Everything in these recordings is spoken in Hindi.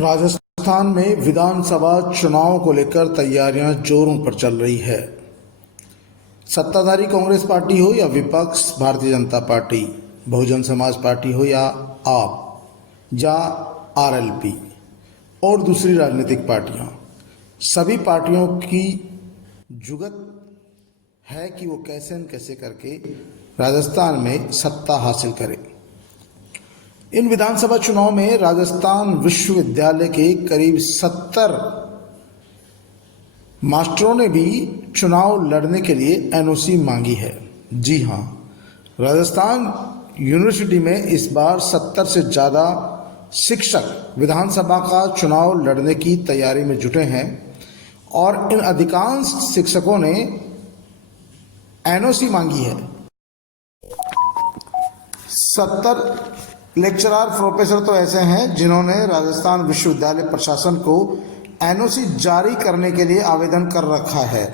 राजस्थान में विधानसभा चुनाव को लेकर तैयारियां जोरों पर चल रही है। सत्ताधारी कांग्रेस पार्टी हो या विपक्ष भारतीय जनता पार्टी, बहुजन समाज पार्टी हो या आप या आरएलपी और दूसरी राजनीतिक पार्टियां, सभी पार्टियों की जुगत है कि वो कैसे न कैसे करके राजस्थान में सत्ता हासिल करें। इन विधानसभा चुनाव में राजस्थान विश्वविद्यालय के करीब 70 मास्टरों ने भी चुनाव लड़ने के लिए एनओसी मांगी है। जी हां, राजस्थान यूनिवर्सिटी में इस बार 70 से ज़्यादा शिक्षक विधानसभा का चुनाव लड़ने की तैयारी में जुटे हैं और इन अधिकांश शिक्षकों ने एनओसी मांगी है। 70 लेक्चरर प्रोफेसर तो ऐसे हैं जिन्होंने राजस्थान विश्वविद्यालय प्रशासन को एनओसी जारी करने के लिए आवेदन कर रखा है।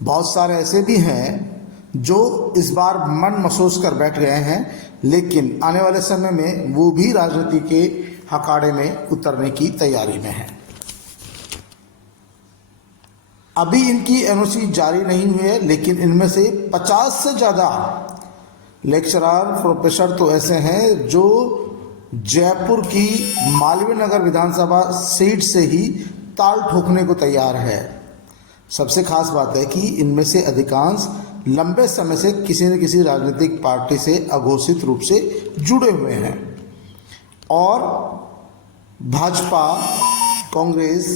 बहुत सारे ऐसे भी हैं जो इस बार मन महसूस कर बैठ गए हैं, लेकिन आने वाले समय में वो भी राजनीति के अखाड़े में उतरने की तैयारी में हैं। अभी इनकी एनओसी जारी नहीं हुई है, लेकिन इनमें से 50 से ज़्यादा लेक्चरर प्रोफेसर तो ऐसे हैं जो जयपुर की मालवीय नगर विधानसभा सीट से ही ताल ठोकने को तैयार है। सबसे खास बात है कि इनमें से अधिकांश लंबे समय से किसी न किसी राजनीतिक पार्टी से अघोषित रूप से जुड़े हुए हैं और भाजपा, कांग्रेस,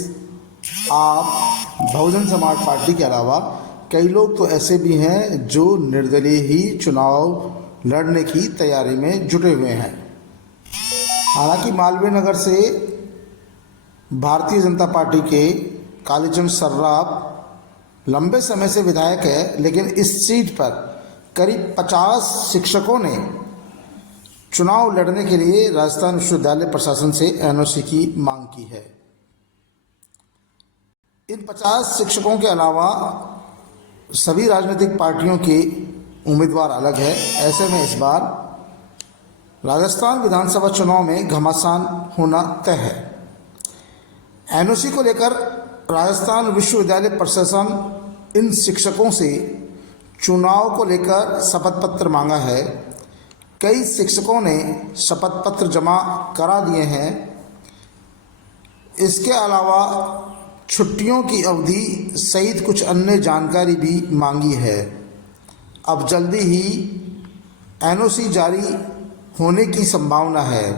आप, बहुजन समाज पार्टी के अलावा कई लोग तो ऐसे भी हैं जो निर्दलीय ही चुनाव लड़ने की तैयारी में जुटे हुए हैं। हालांकि मालवीय नगर से भारतीय जनता पार्टी के कालीचंद सर्राफ लंबे समय से विधायक है, लेकिन इस सीट पर करीब 50 शिक्षकों ने चुनाव लड़ने के लिए राजस्थान विश्वविद्यालय प्रशासन से एनओसी की मांग की है। इन 50 शिक्षकों के अलावा सभी राजनीतिक पार्टियों के उम्मीदवार अलग है। ऐसे में इस बार राजस्थान विधानसभा चुनाव में घमासान होना तय है। एनओसी को लेकर राजस्थान विश्वविद्यालय प्रशासन इन शिक्षकों से चुनाव को लेकर शपथ पत्र मांगा है। कई शिक्षकों ने शपथ पत्र जमा करा दिए हैं। इसके अलावा छुट्टियों की अवधि सहित कुछ अन्य जानकारी भी मांगी है। अब जल्दी ही एनओसी जारी होने की संभावना है।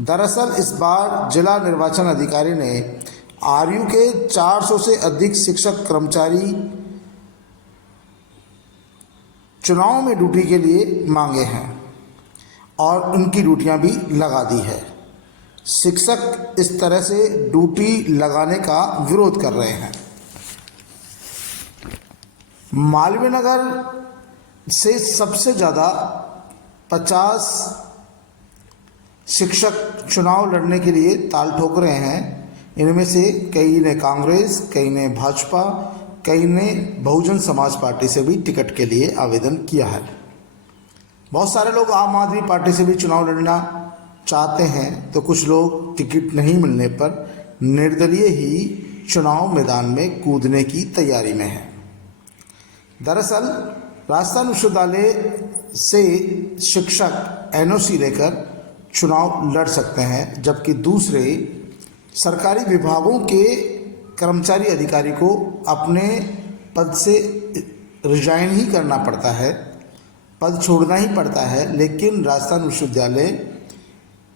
दरअसल इस बार जिला निर्वाचन अधिकारी ने आरयू के 400 से अधिक शिक्षक कर्मचारी चुनाव में ड्यूटी के लिए मांगे हैं और उनकी ड्यूटियां भी लगा दी है। शिक्षक इस तरह से ड्यूटी लगाने का विरोध कर रहे हैं। मालवीय नगर से सबसे ज़्यादा 50 शिक्षक चुनाव लड़ने के लिए ताल ठोक रहे हैं। इनमें से कई ने कांग्रेस, कई ने भाजपा, कई ने बहुजन समाज पार्टी से भी टिकट के लिए आवेदन किया है। बहुत सारे लोग आम आदमी पार्टी से भी चुनाव लड़ना चाहते हैं, तो कुछ लोग टिकट नहीं मिलने पर निर्दलीय ही चुनाव मैदान में कूदने की तैयारी में हैं। दरअसल राजस्थान विश्वविद्यालय से शिक्षक एनओसी लेकर चुनाव लड़ सकते हैं, जबकि दूसरे सरकारी विभागों के कर्मचारी अधिकारी को अपने पद से रिजाइन ही करना पड़ता है, पद छोड़ना ही पड़ता है। लेकिन राजस्थान विश्वविद्यालय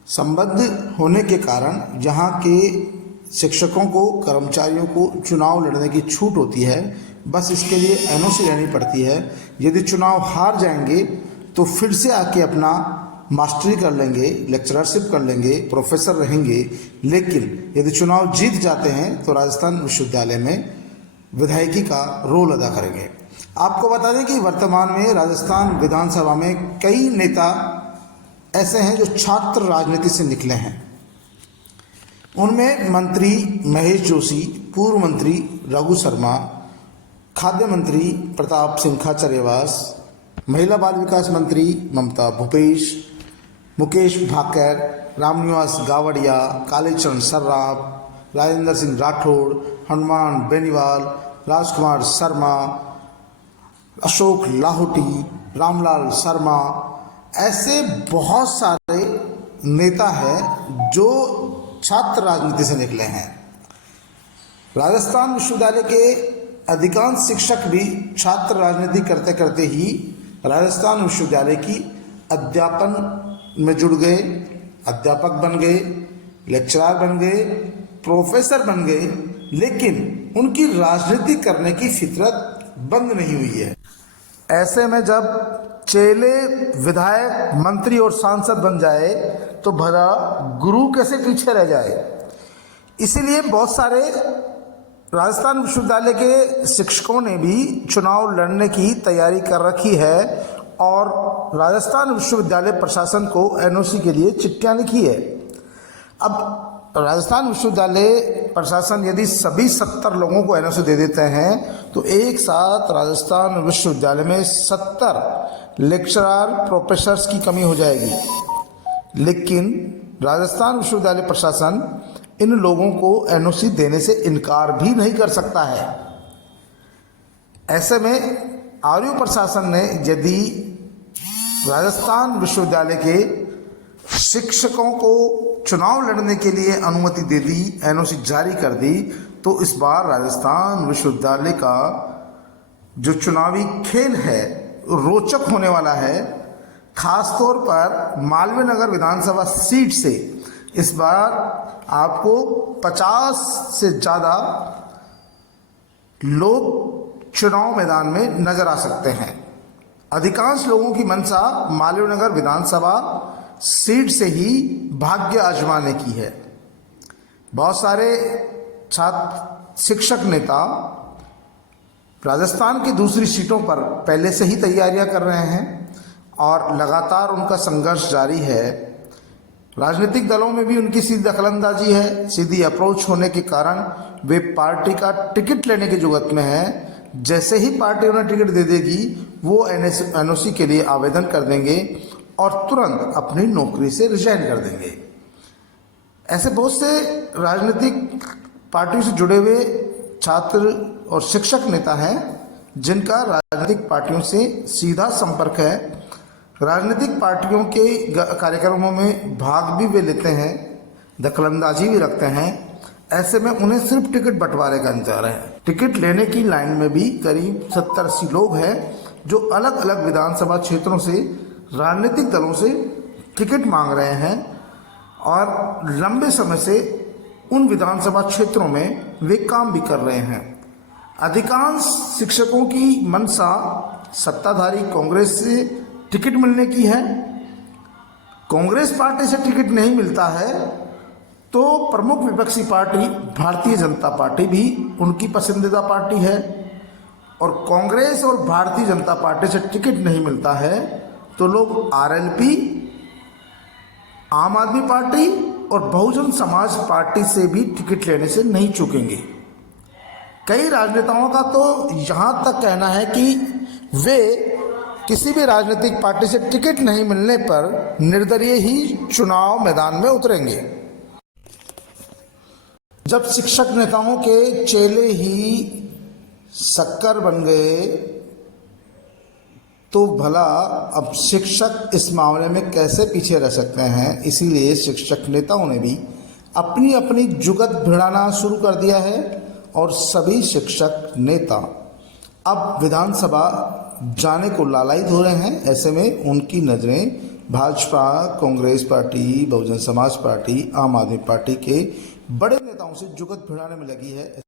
संबद्ध होने के कारण यहाँ के शिक्षकों को, कर्मचारियों को चुनाव लड़ने की छूट होती है। बस इसके लिए एनओसी लेनी पड़ती है। यदि चुनाव हार जाएंगे तो फिर से आके अपना मास्टरी कर लेंगे, लेक्चरशिप कर लेंगे, प्रोफेसर रहेंगे। लेकिन यदि चुनाव जीत जाते हैं तो राजस्थान विश्वविद्यालय में विधायकी का रोल अदा करेंगे। आपको बता दें कि वर्तमान में राजस्थान विधानसभा में कई नेता ऐसे हैं जो छात्र राजनीति से निकले हैं। उनमें मंत्री महेश जोशी, पूर्व मंत्री रघु शर्मा, खाद्य मंत्री प्रताप सिंह खाचरियावास, महिला बाल विकास मंत्री ममता भूपेश, मुकेश भाकर, रामनिवास गावड़िया, कालीचरण सर्राफ, राजेंद्र सिंह राठौड़, हनुमान बेनीवाल, राजकुमार शर्मा, अशोक लाहौटी, रामलाल शर्मा, ऐसे बहुत सारे नेता हैं जो छात्र राजनीति से निकले हैं। राजस्थान विश्वविद्यालय के अधिकांश शिक्षक भी छात्र राजनीति करते करते ही राजस्थान विश्वविद्यालय की अध्यापन में जुड़ गए, अध्यापक बन गए, लेक्चरर बन गए, प्रोफेसर बन गए, लेकिन उनकी राजनीति करने की फितरत बंद नहीं हुई है। ऐसे में जब चेले विधायक, मंत्री और सांसद बन जाए तो भला गुरु कैसे पीछे रह जाए। इसीलिए बहुत सारे राजस्थान विश्वविद्यालय के शिक्षकों ने भी चुनाव लड़ने की तैयारी कर रखी है और राजस्थान विश्वविद्यालय प्रशासन को एनओसी के लिए चिट्ठियां लिखी है। अब राजस्थान विश्वविद्यालय प्रशासन यदि सभी 70 लोगों को एनओसी दे देते हैं तो एक साथ राजस्थान विश्वविद्यालय में 70 लेक्चरर, प्रोफेसर्स की कमी हो जाएगी। लेकिन राजस्थान विश्वविद्यालय प्रशासन इन लोगों को एनओसी देने से इनकार भी नहीं कर सकता है। ऐसे में आरयू प्रशासन ने यदि राजस्थान विश्वविद्यालय के शिक्षकों को चुनाव लड़ने के लिए अनुमति दे दी, एनओसी जारी कर दी, तो इस बार राजस्थान विश्वविद्यालय का जो चुनावी खेल है रोचक होने वाला है। खासतौर पर मालवीय नगर विधानसभा सीट से इस बार आपको 50 से ज़्यादा लोग चुनाव मैदान में नजर आ सकते हैं। अधिकांश लोगों की मंशा मालवीय नगर विधानसभा सीट से ही भाग्य आजमाने की है। बहुत सारे छात्र शिक्षक नेता राजस्थान की दूसरी सीटों पर पहले से ही तैयारियां कर रहे हैं और लगातार उनका संघर्ष जारी है। राजनीतिक दलों में भी उनकी सीधी दखलंदाजी है। सीधी अप्रोच होने के कारण वे पार्टी का टिकट लेने की जुगत में है। जैसे ही पार्टी उन्हें टिकट दे देगी वो एनओसी के लिए आवेदन कर देंगे और तुरंत अपनी नौकरी से रिजाइन कर देंगे। ऐसे बहुत से राजनीतिक पार्टियों से जुड़े हुए छात्र और शिक्षक नेता हैं जिनका राजनीतिक पार्टियों से सीधा संपर्क है। राजनीतिक पार्टियों के कार्यक्रमों में भाग भी वे लेते हैं, दखलंदाजी भी रखते हैं। ऐसे में उन्हें सिर्फ टिकट बंटवारे का इंतजार है। टिकट लेने की लाइन में भी करीब 70-80 लोग हैं जो अलग अलग विधानसभा क्षेत्रों से राजनीतिक दलों से टिकट मांग रहे हैं और लंबे समय से उन विधानसभा क्षेत्रों में वे काम भी कर रहे हैं। अधिकांश शिक्षकों की मंशा सत्ताधारी कांग्रेस से टिकट मिलने की है। कांग्रेस पार्टी से टिकट नहीं मिलता है तो प्रमुख विपक्षी पार्टी भारतीय जनता पार्टी भी उनकी पसंदीदा पार्टी है। और कांग्रेस और भारतीय जनता पार्टी से टिकट नहीं मिलता है तो लोग आरएलपी, आम आदमी पार्टी और बहुजन समाज पार्टी से भी टिकट लेने से नहीं चूकेंगे। कई राजनेताओं का तो यहाँ तक कहना है कि वे किसी भी राजनीतिक पार्टी से टिकट नहीं मिलने पर निर्दलीय ही चुनाव मैदान में उतरेंगे। जब शिक्षक नेताओं के चेले ही शक्कर बन गए तो भला अब शिक्षक इस मामले में कैसे पीछे रह सकते हैं। इसीलिए शिक्षक नेताओं ने भी अपनी अपनी जुगत भिड़ाना शुरू कर दिया है और सभी शिक्षक नेता अब विधानसभा जाने को लालायित हो रहे हैं। ऐसे में उनकी नज़रें भाजपा, कांग्रेस पार्टी, बहुजन समाज पार्टी, आम आदमी पार्टी के बड़े नेताओं से जुगत भिड़ाने में लगी है।